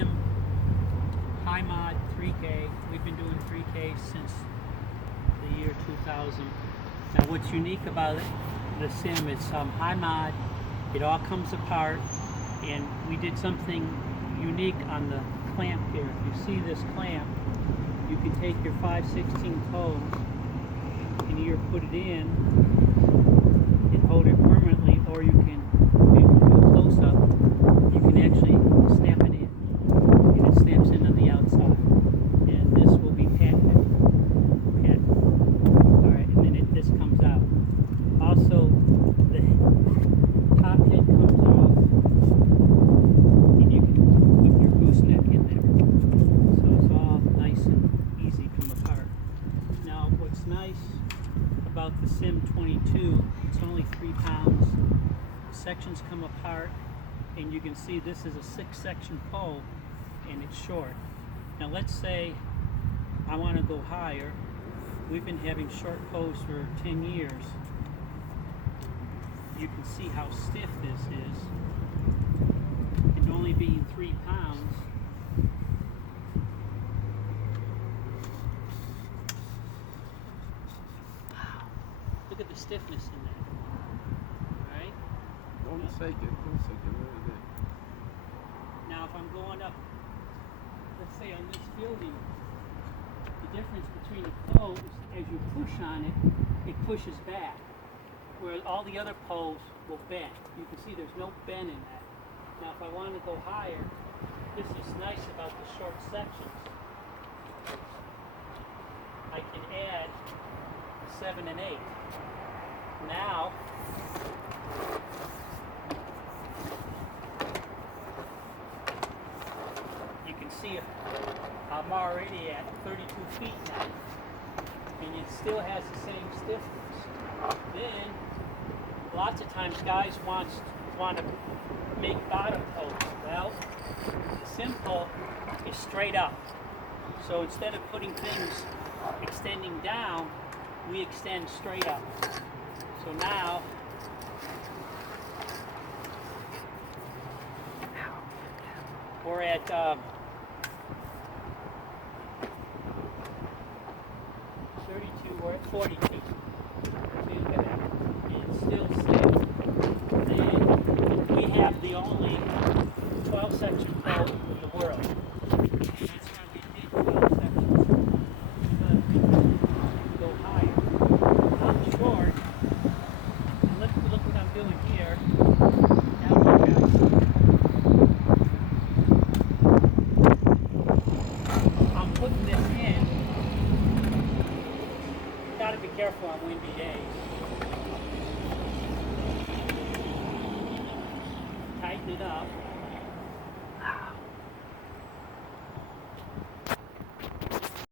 sim, high mod 3K. We've been doing 3K since the year 2000. Now what's unique about it, the sim is high mod. It all comes apart, and we did something unique on the clamp here. If you see this clamp, you can take your 5/16 toes and either put it in and hold it permanently, or you can, if you do a close-up, you can actually snap it in, and it snaps in on the outside. And this will be patented. Alright, and then this comes out. Also, the top head comes off, and you can put your gooseneck in there. So it's all nice and easy to come apart. Now, what's nice about the Sim 22, it's only 3 pounds. The sections come apart, and you can see this is a 6-section pole, and it's short. Now let's say I want to go higher. We've been having short poles for 10 years. You can see how stiff this is. And only being 3 pounds, wow, look at the stiffness in that. Alright? Don't shake it. Don't shake it. Right there. Now if I'm going up, let's say on this building, the difference between the poles, as you push on it, it pushes back. Whereas all the other poles will bend. You can see there's no bend in that. Now if I want to go higher, this is nice about the short sections. I can add 7 and 8. Now, you can see I'm already at 32 feet now, and it still has the same stiffness. Then, lots of times guys want to make bottom posts. Well, the sim pole is straight up. So instead of putting things extending down, we extend straight up. So now, we're at 32, we're at 40 feet. See, look at that. It's still safe. Then we have the only 12-section pole in the world. And that's why we did 12 sections. But we can go higher. I'm short. And look what I'm doing here. Now look, guys. I'm putting this in. Gotta be careful on windy days.